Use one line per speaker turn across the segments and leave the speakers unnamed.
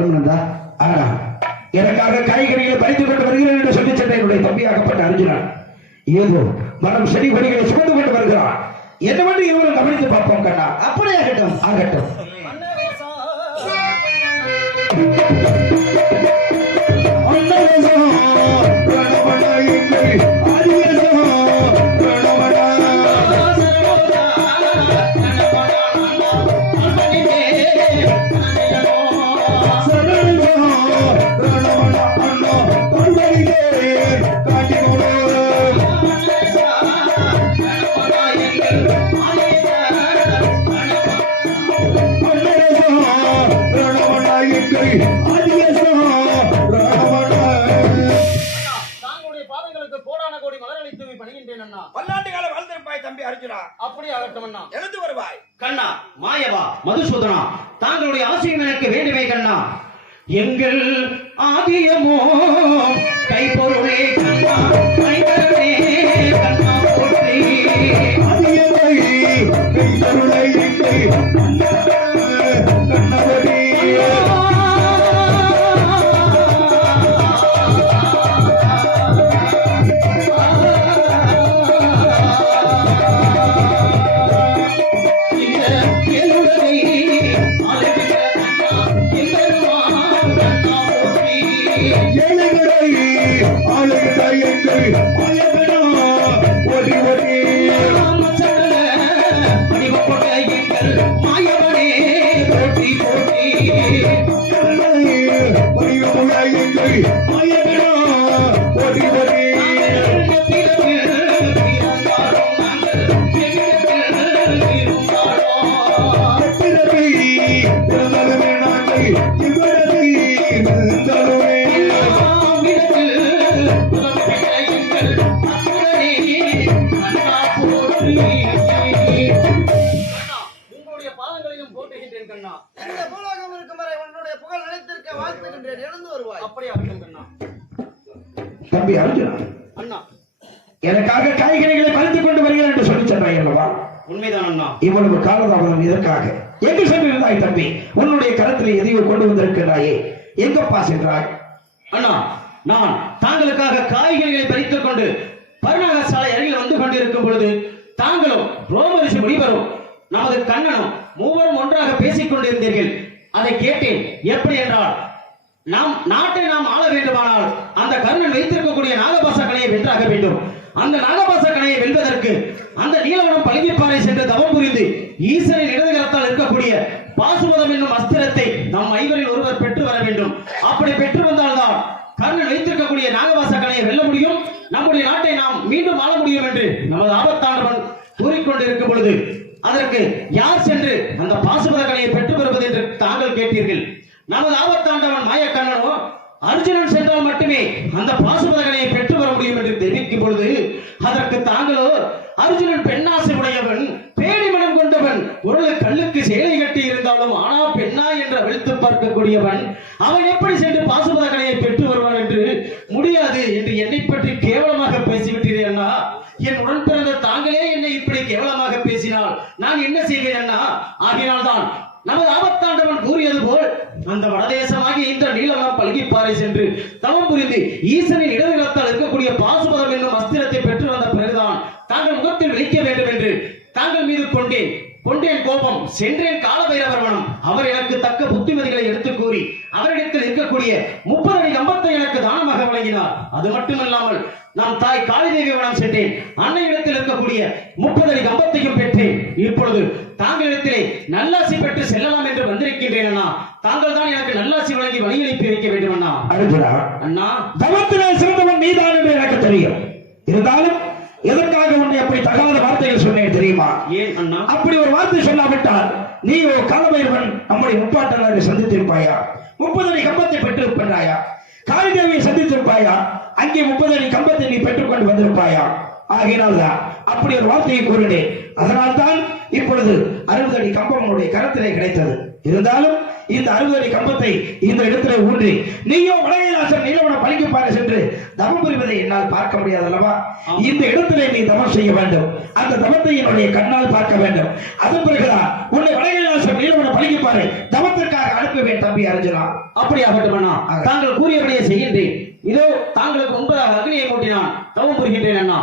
தர்மனந்தா ஆனா எனக்காக காய்கறிகளை பறித்துக் கொண்டு வருகிறேன் என்று சொல்லி சென்ற என்னுடைய தம்பியாகப்பட்ட அர்ஜுனன் ஏதோ மனம் செடி கொடிகளை சுமந்து கொண்டு வருகிறான் என்னவென்று இருவரும் கவனித்து பார்ப்போம் கண்ணா.
அப்படியே ஆகட்டும்.
ஆகட்டும்
எங்கள்
இவ்வளவு இதற்காக. எங்கு சென்றிருந்தாய் தம்பி? உன்னுடைய கரத்தில் எதையோ கொண்டு வந்திருக்கிறாயே. எங்கப்பா சென்றாய்?
அண்ணா நான் தாங்களுக்காக காய்கறிகளை பறித்துக் கொண்டு பருணாக சாலை அருகில் வந்து கொண்டிருக்கும் பொழுது தாங்களும் ரோமரிசி முனிவரும் நமது கண்ணனும் மூவரும் ஒன்றாக பேசிக் கொண்டிருந்தீர்கள். அதை கேட்டேன். எப்படி என்றால் நாம் நாட்டை நாம் ஆள வேண்டுமானால் அந்த கர்ணன் வைத்திருக்கக்கூடிய நாகபாச கலையை வென்றாக வேண்டும். அந்த நாகபாச கணையை வெல்வதற்கு அந்த நீலவனம் பழுதிப்பாறை சென்று தவம் புரிந்து ஈசனின் இடதுகரத்தால் இருக்கக்கூடிய பாசுபதம் என்னும் அஸ்திரத்தை நம் ஐவரில் ஒருவர் பெற்று வர வேண்டும். அப்படி பெற்று வந்தால்தான் கர்ணன் வைத்திருக்கக்கூடிய நாகபாச கணையை வெல்ல முடியும். நம்முடைய நாட்டை நாம் மீண்டும் ஆள முடியும் என்று நமது ஆபத்தாண்டவன் கூறிக்கொண்டிருக்கும் பொழுது அதற்கு யார் சென்று அந்த பாசுபத கலையை பெற்று வருவது என்று தாங்கள் கேட்டீர்கள். நமது ஆபத்தாண்டவன் மாயக்கண்ணனோ அர்ஜுனன் சென்றால் மட்டுமே அந்த பாசுபத பெற்று வர முடியும் என்று தெரிவிக்கும் பொழுது அதற்கு தாங்களோ அர்ஜுனன் பெண்ணாசை உடையவன் பேடி மனம் கொண்டவன் உருளை கல்லுக்கு சேலை கட்டி இருந்தாலும் ஆனா பெண்ணா என்று அவிழ்த்து பார்க்கக்கூடியவன் அவன் எப்படி சென்று பெற்று கலையை பெற்று வருவான் என்று முடியாது என்று என்னை பற்றி கேவலமாக பேசிவிட்டீர்கள் அண்ணா என் உடன் பிறந்த தாங்களே என்னை இப்படி கேவலமாக பேசினால் நான் என்ன செய்வேன் அண்ணா ஆகினால்தான் நமது ஆபத்தாண்டவன் கூறியது போல் அந்த வடதேசமாகி இந்த நீளம் பல்கிப்பாறை சென்று தவம் புரிந்து ஈசனின் இடதுகரத்தால் இருக்கக்கூடிய பாசுபதம் என்னும் அஸ்திரத்தை பெற்று வந்த பிறகுதான் தாங்கள் முகத்தில் விழிக்க வேண்டும் என்று தாங்கள் மீது கொண்டேன் கொண்டேன் கோபம் சென்றேன் காலபைரவர்மனம் அவர் எனக்கு தக்க புத்திமதிகளை எடுத்து கூறி அவரிடத்தில் இருக்கக்கூடிய முப்பது அடி கம்பத்தை எனக்கு தானமாக வழங்கினார் அது மட்டுமல்லாமல் நான் தாய் காளிதேவி வனம் சென்றேன். அன்னையிடத்தில் இருக்கக்கூடிய முப்பது அடி கம்பத்தையும் பெற்றேன். இப்பொழுது தாங்களிடத்திலே நல்லாசி பெற்று செல்லலாம் என்று வந்திருக்கின்றேன் அண்ணா. தாங்கள் தான் எனக்கு நல்லாசி வழங்கி வழி அனுப்பி வைக்க வேண்டும் அண்ணா.
அர்ஜுனா
அண்ணா.
தவத்திலே சிறந்தவன் நீதான் என்று எனக்கு தெரியும். இருந்தாலும் எதற்காக உன்னை அப்படி தகாத வார்த்தைகள் சொன்னேன் தெரியுமா?
ஏன் அண்ணா?
அப்படி ஒரு வார்த்தை சொல்லாவிட்டால் நீ ஒரு காலபைரவன் நம்முடைய முப்பாட்டனரை சந்தித்திருப்பாயா? முப்பது அடி கம்பத்தை பெற்றிருப்பாயா காளிதேவியை சந்தித்திருப்பாயா? அங்கே முப்பது அடி கம்பத்தை நீ பெற்றுக்கொண்டு வந்திருப்பாயா? ஆகினால்தான் அப்படி ஒரு வார்த்தையை கூறினேன். அதனால்தான் இப்பொழுது அறுபது அடி கம்பம் உன்னுடைய கரத்திலே கிடைத்தது. இருந்தாலும் இந்த அறுபது கம்பத்தை இந்த இடத்துல ஊன்றி நீயோ வடகைலாசன் நீலவன பழிக்குப்பாறை சென்று தவம் புரிவதை என்னால் பார்க்க முடியாது அல்லவா இந்த இடத்திலே நீ தவம் செய்ய வேண்டும். அந்த தவத்தை என்னுடைய கண்ணால் பார்க்க வேண்டும். அதன் பிறகுதான் உன்னை வடகைலாசன் நீலவன பழிக்குப்பாறை தவத்திற்காக அனுப்புவேன் தம்பி அர்ஜுனா
அப்படியாகட்டும் அண்ணா தாங்கள் கூறியபடியே செய்கின்றேன். இதோ தாங்களுக்கு முன்பதாக அக்னியை மூட்டி நான் தவம் புரிகின்றேன் அண்ணா.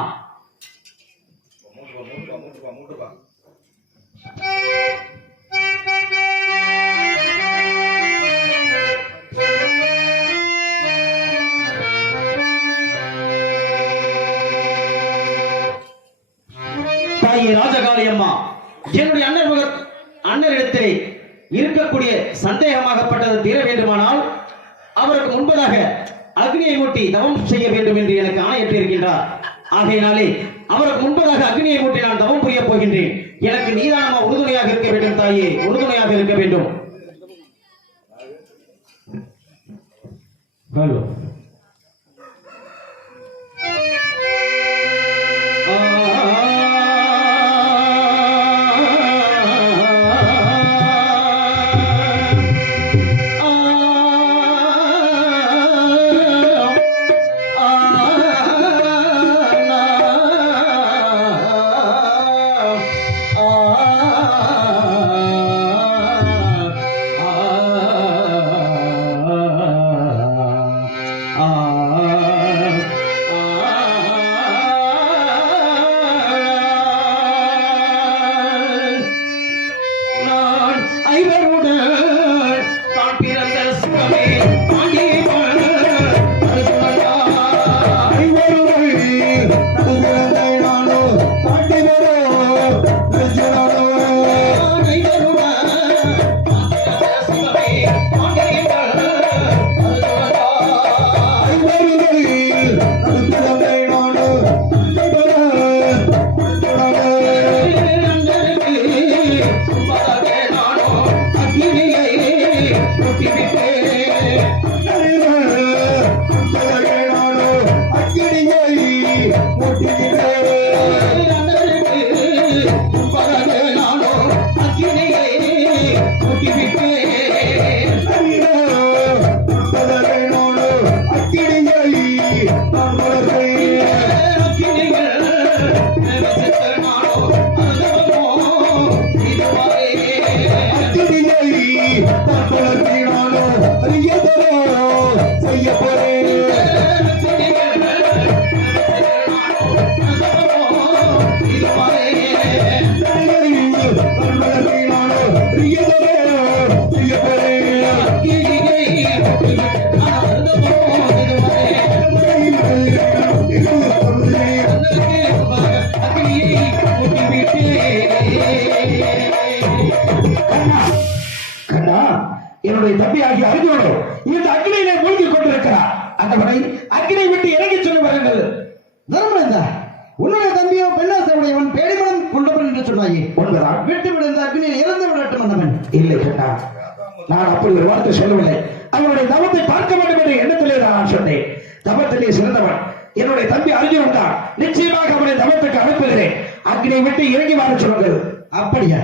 மன்னரிடத்திலே இருக்கக்கூடிய சந்தேகமாகப்பட்டது தீர வேண்டுமானால் அவருக்கு முன்பதாக அக்னியை மூட்டி தவம் செய்ய வேண்டும் என்று எனக்கு ஆணையிட்டிருக்கின்றார் ஆகையினாலே அவருக்கு முன்பதாக அக்னியை மூட்டி நான் தவம் புரிய போகின்றேன். எனக்கு நீதானமா உறுதுணையாக இருக்க வேண்டும் தாயே? உறுதுணையாக இருக்க வேண்டும். ஹலோ
செய்ய
ஒரு வார்த்தை சொல்லவில்லை. அவனுடைய தவத்தை பார்க்க வேண்டும் என்ற எண்ணத்திலே நான் சொன்னேன். தவத்திலே சிறந்தவன். என்னுடைய தம்பி அர்ஜுனன் தான் நிச்சயமாக அவனை தவத்துக்கு அனுப்புகிறேன். அக்னியை விட்டு இறங்கி வர சொல்லுங்கள்.
அப்படியா?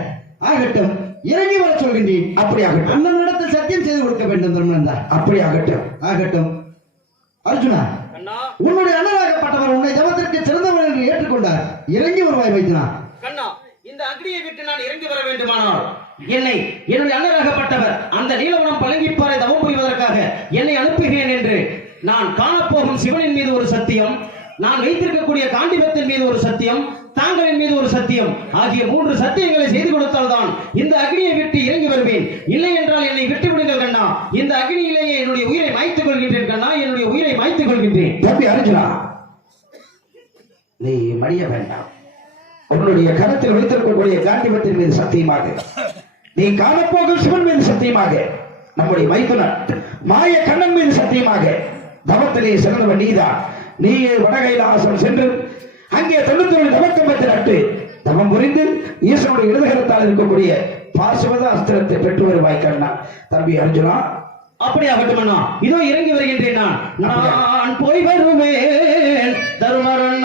ஆகட்டும். இறங்கி வர சொல்கின்றேன்.
அப்படி ஆகட்டும்
அண்ணனிடத்தில் சத்தியம் செய்து கொடுக்க வேண்டும் தர்மேந்தா
அப்படி ஆகட்டும்
ஆகட்டும். அர்ஜுனா உன்னுடைய அண்ணனாகப்பட்டவர் உன்னை ஜபத்திற்கு சிறந்தவன் என்று ஏற்றுக்கொண்டார். இறங்கி வருவாய் வைத்தினா
கண்ணா இந்த அக்னியை விட்டு நான் இறங்கி வர வேண்டுமானால்?
என்னை என்னுடைய அண்ணராகப்பட்டவர் அந்த நீலவனம் பழங்கிப்பாறை தவம் புரிவதற்காக என்னை அனுப்புகிறேன் என்று நான் காணப்போகும் சிவனின் மீது ஒரு சத்தியம் நான் வைத்திருக்கக்கூடிய காண்டிபத்தின் மீது ஒரு சத்தியம் தாங்களின் மீது ஒரு சத்தியம் ஆகிய மூன்று சத்தியங்களை செய்து கொடுத்தால்தான் இந்த அக்னியை விட்டு இறங்கி வருவேன். இல்லை என்றால் என்னை விட்டு விடுங்கள் கண்ணா. இந்த அக்னியிலேயே என்னுடைய உயிரை மாய்த்துக் கொள்கின்றேன் கண்ணா. என்னுடைய உயிரை மாய்த்துக் கொள்கின்றேன்.
தம்பி அர்ஜுனா நீ மடிய வேண்டாம். உன்னுடைய கரத்தில் வைத்திருக்கக்கூடிய காண்டிபத்தின் மீது சத்தியமாக. நீ காணப்போகும் சிவன் மீது சத்தியமாக. நம்முடைய மைத்துனன் மாய கண்ணன் மீது சத்தியமாக. தவத்திலே சிறந்தவன் நீதான். நீ வடகைலாசம் சென்று அங்கே தொண்ணூத்தி ஏழு தவக்கம்பத்தில் நட்டு தவம் புரிந்து ஈசனுடைய இடதுகரத்தால் இருக்கக்கூடிய பாசுவத அஸ்திரத்தை பெற்று வருவாய் கண்ணா. தம்பி அர்ஜுனா
அப்படி வட்டுமண்ணா? இதோ இறங்கி வருகின்றேன் நான். நான் போய் வருவேன்.
தருமரன்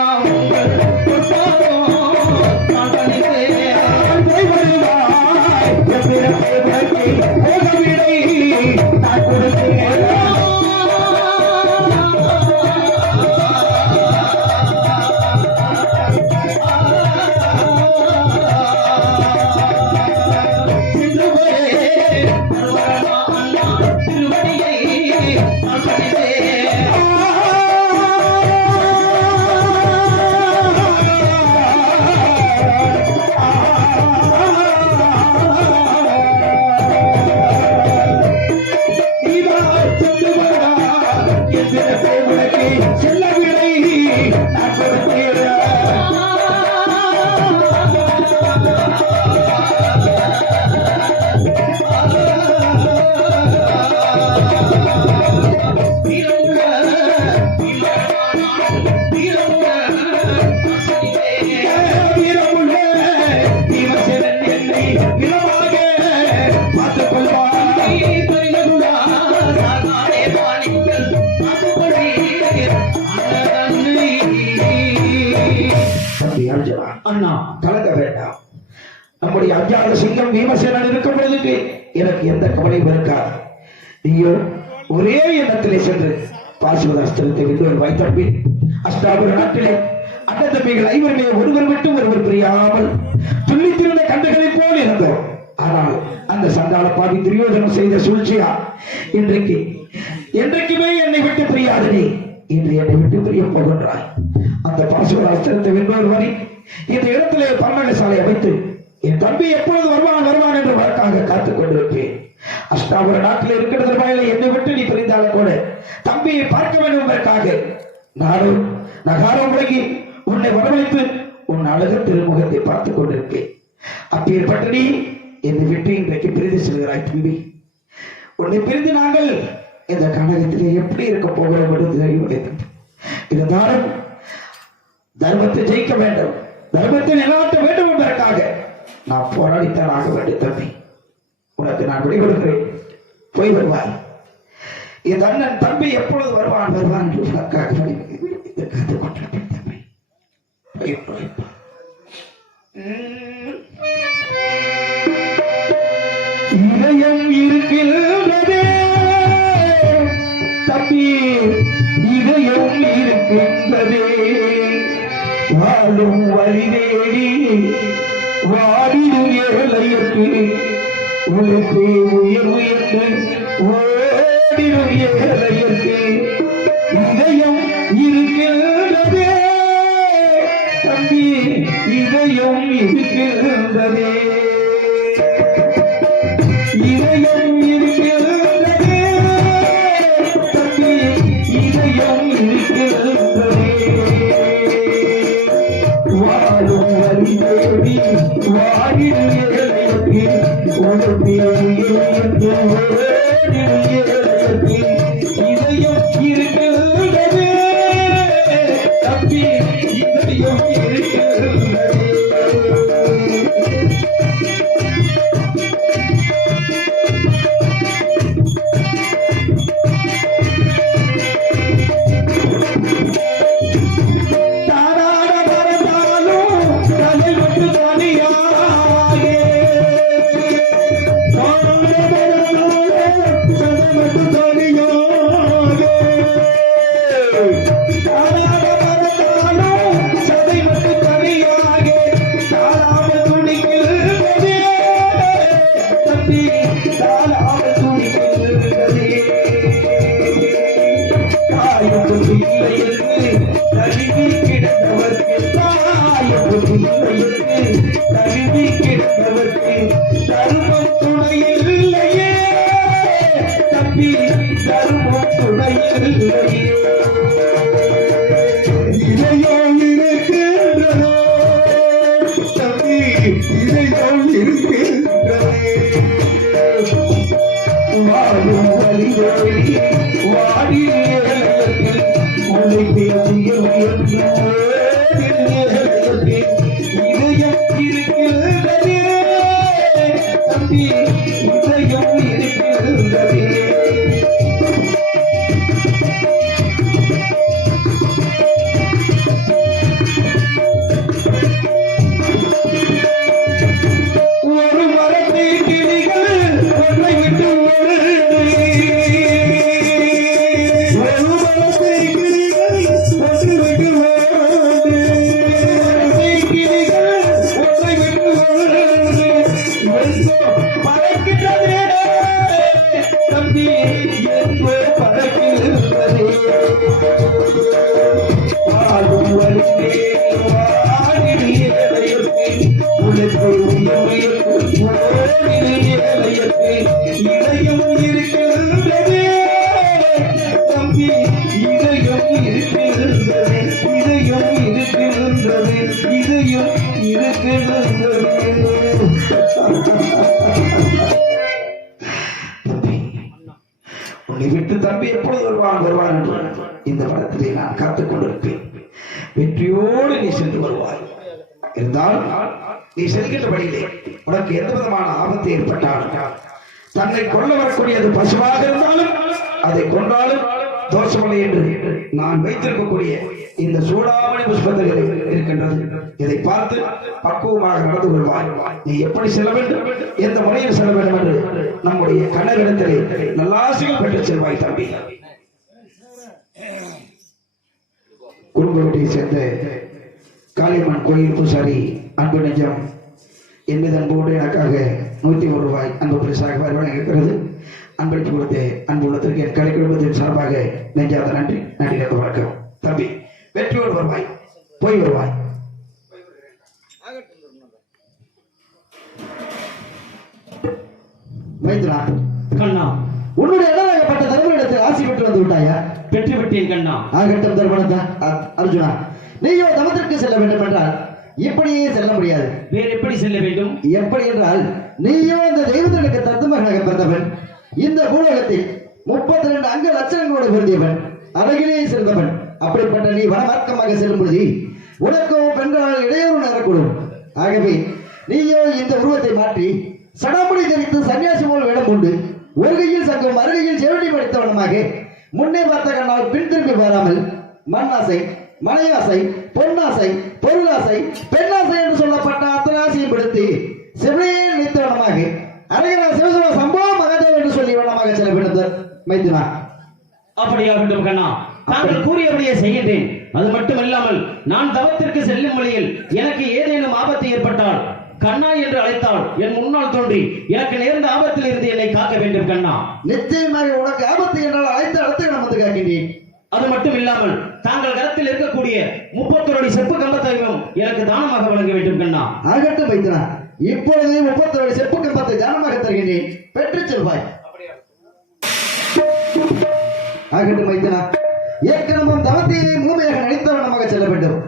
பாசுவத அஸ்திரத்தை விட்டு வைத்தப்பி அஷ்டாபுர நாட்டிலே அண்ணன் தம்பிகள் ஐவருமே ஒருவர் மட்டும் ஒருவர் பிரியாமல் துள்ளித்திருந்த கண்டுகளைப் போல் இருந்தோம். ஆனால் அந்த சண்டாள பாவி துரியோதனம் செய்த சூழ்ச்சியா? இன்றைக்கு என்றைக்குமே என்னை விட்டு பிரியாது நீ. இன்று என்னை விட்டு பிரிய போகின்றாய். அந்த பாசுவத அஸ்திரத்தை வென்றோர் வரி இந்த இடத்திலே பன்னக சாலை அமைத்து என் தம்பி எப்பொழுது வருவான் வருவான் என்று வழக்காக காத்துக் கொண்டிருப்பேன். அஷ்டாபுர நாட்டில் இருக்கிறது வாயில என்னை விட்டு நீ பிரிந்தாலும் கூட தம்பியை பார்க்க வேண்டும் நானும் நகாரம் முடங்கி உன்னை வரவழைத்து உன் அழகு திருமுகத்தை பார்த்துக் கொண்டிருப்பேன் அப்பேற்பட்ட நீ என்னை விட்டு இன்றைக்கு பிரிந்து செல்கிறாய் தம்பி. உன்னை பிரிந்து நாங்கள் இந்த கழகத்திலே எப்படி இருக்க போகிறோம் என்று தெரியவில்லை இருந்தாலும் தர்மத்தை ஜெயிக்க வேண்டும். தர்மத்தை நிலைநாட்ட வேண்டும் என்பதற்காக நான் போராடித்தான் ஆக வேண்டும் தம்பி. உனக்கு நான் விடைகொடுக்கிறேன் போய் வருவாய். என் அண்ணன் தம்பி எப்பொழுது வருவான்? வருவான் என்று உனக்காக காத்துக் கொண்டிருப்பேன் தம்பி போய் வருவாய். இதயம் இருக்கின்றதே. தம்பி இதயம் இருக்கின்றதே. வாழும் வழி தேடி வாடிடும் ஏழையற்கு உழைப்பு உயிர் உயர்ந்து ஓடிடும் ஏழையற்கு இதயம் இருக்கின்றதே தம்பி இதயம் இருக்கின்றதே. எப்பொழுது வருவான்? வருவார் என்று இந்த படத்திலே நான் காத்துக் கொண்டிருப்பேன் வெற்றியோடு நீ சென்று வருவாய். இருந்தால் நீ செல்கின்ற வழியிலே உனக்கு எந்த விதமான ஆபத்து ஏற்பட்டாலும் தன்னை கொள்ள வரக்கூடியது பசுவாக இருந்தாலும் அதை கொண்டாலும் தோஷமில்லை என்று நான் வைத்திருக்கக்கூடிய இந்த சூடாமணி புஷ்பத்தில் இருக்கின்றது. இதை பார்த்து பக்குவமாக நடந்து கொள்வாய். நீ எப்படி செல்ல வேண்டும்? எந்த முறையில் செல்ல வேண்டும் என்று நம்முடைய கண்ணகிடத்திலே நல்லாசிகள் பெற்று செல்வாய் தம்பி. குடும்பத்தை சேர்ந்த காளியம்மன் கோயில் பூசாரி அன்பு நெஞ்சம் என்பதன் போன்று எனக்காக நூற்றி ஒரு ரூபாய் அன்பு பரிசாக வருவாய் இருக்கிறது அன்பளிப்பு கொடுத்து அன்பு உள்ளத்திற்கு என் கலை குடும்பத்தின் சார்பாக நெஞ்சாத நன்றி நன்றி நன்றி வணக்கம் தம்பி வெற்றியோடு வருவாய் போய் வருவாய்.
மைத்ரா
கண்ணா.
உன்னுடைய இடராகப்பட்ட தர்மனிடத்தில் ஆசி பெற்று வந்து விட்டாயா?
பெற்று விட்டேன் கண்ணா.
ஆகட்டும் தர்மனத்தா. அ- அர்ஜுனா நீயோ தமத்திற்கு செல்ல வேண்டும் என்றால் இப்படியே செல்ல முடியாது.
வேறு எப்படி செல்ல வேண்டும்?
எப்படி என்றால் நீயோ இந்த தெய்வத்திற்கு தத்துவமாக பிறந்தவன். இந்த பூலகத்தில் முப்பத்தி ரெண்டு அங்க லட்சங்களோடு பொருந்தியவன் அருகிலே சிறந்தவன். அப்படிப்பட்ட நீ வனமார்க்கமாக செல்லும் பொழுது உனக்கும் பெண்களால் இடையூறு நேரக்கூடும் ஆகவே நீயோ இந்த உருவத்தை மாற்றி சடாமுடி தெரித்து சன்னியாசி போல் வேடம் உண்டு. ஒருகையில் சங்கம் அருகையில் செவடி படித்தவனமாக முன்னே பார்த்த கண்ணால் பின் திரும்பி வராமல் மண்ணாசை மலையாசை பொன்னாசை பொருளாசை பெண்ணாசை என்று சொல்லப்பட்ட அத்தனை ஆசையும் படுத்தி சிவனையே நினைத்தவனமாக அரகரா சிவசிவ சம்பவம் மகதேவ் என்று சொல்லி வனமாக செல்ல வேண்டும் மைத்துனா
அப்படியாகட்டும் கண்ணா? தாங்கள் கூறியபடியே செய்கின்றேன். அது மட்டும் இல்லாமல் நான் தவத்திற்கு செல்லும் வழியில் எனக்கு ஏதேனும் ஆபத்து ஏற்பட்டால் கண்ணா என்று அழைத்தால் என் முன்னால் தோன்றி எனக்கு நேர்ந்த ஆபத்தில் இருந்து என்னை காக்க வேண்டும் கண்ணா.
நிச்சயமாக உனக்கு ஆபத்து என்றால் அழைத்து அழைத்து நான் வந்து காக்கின்றேன்.
அது மட்டும் இல்லாமல் தாங்கள் கரத்தில் இருக்கக்கூடிய முப்பத்தொரு அடி செப்பு கம்பத்தையும் எனக்கு தானமாக வழங்க வேண்டும் கண்ணா.
ஆகட்டும் மைத்துனா. இப்பொழுது முப்பத்தோரு செப்பு கம்பத்தை தானமாக தருகின்றேன். பெற்றுச் செல்வாய். ஆகட்டும் மைத்துனா ஏற்கனவும் தவத்தையே முழுமையாக நடித்தவனமாக செல்ல வேண்டும்.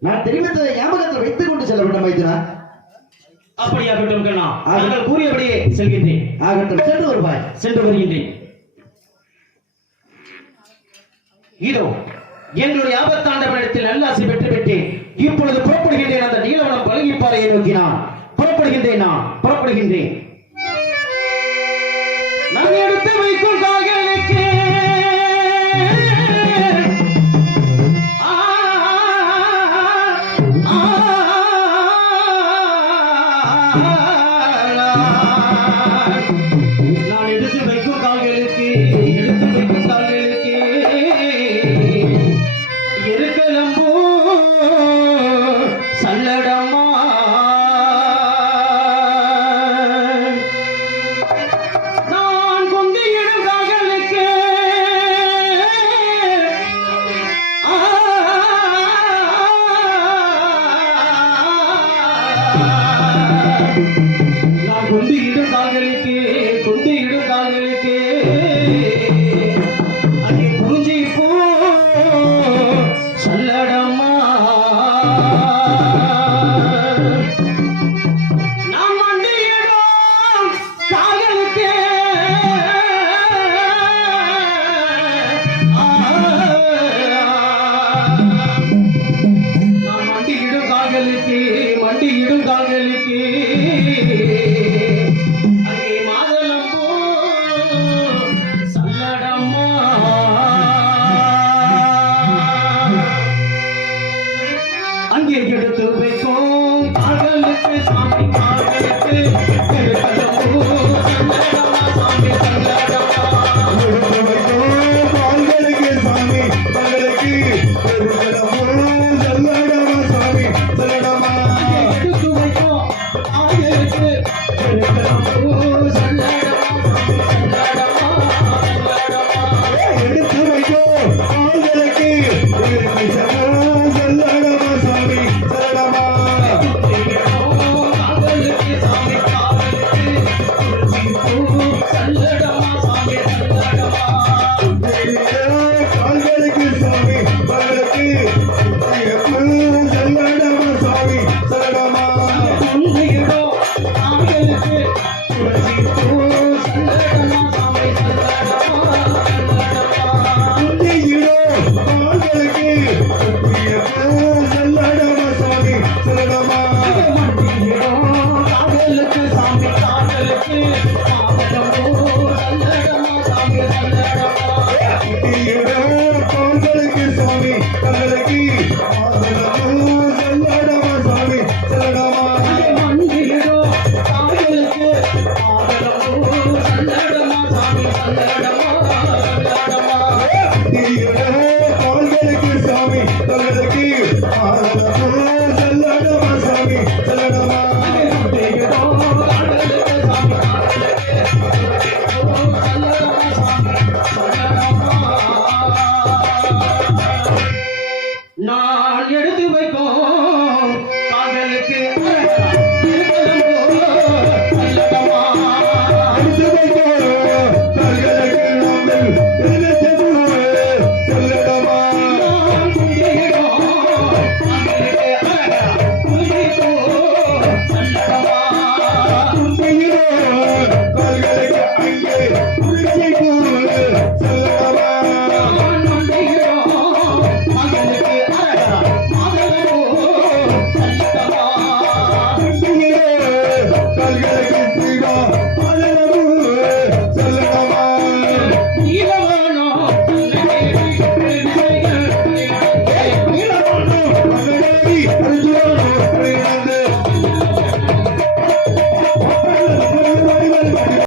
நான் தெரிவித்ததை ஞாபகத்தில் வைத்துக் கொண்டு செல்ல வேண்டும் மைத்துனா
அப்படியாகட்டும் கண்ணா. தாங்கள் கூறியபடியே செல்கின்றேன்.
ஆகட்டும். சென்று வருவாய்.
சென்று வருகின்றேன். இதோ எங்களுடைய ஆபத்தாண்டவனிடத்தில் நல்லாசி பெற்று விட்டேன் இப்பொழுது புறப்படுகின்றேன். அந்த நீலவனம் பழகிப்பாறையை நோக்கி நான். புறப்படுகின்றேன் நான். புறப்படுகின்றேன். நான்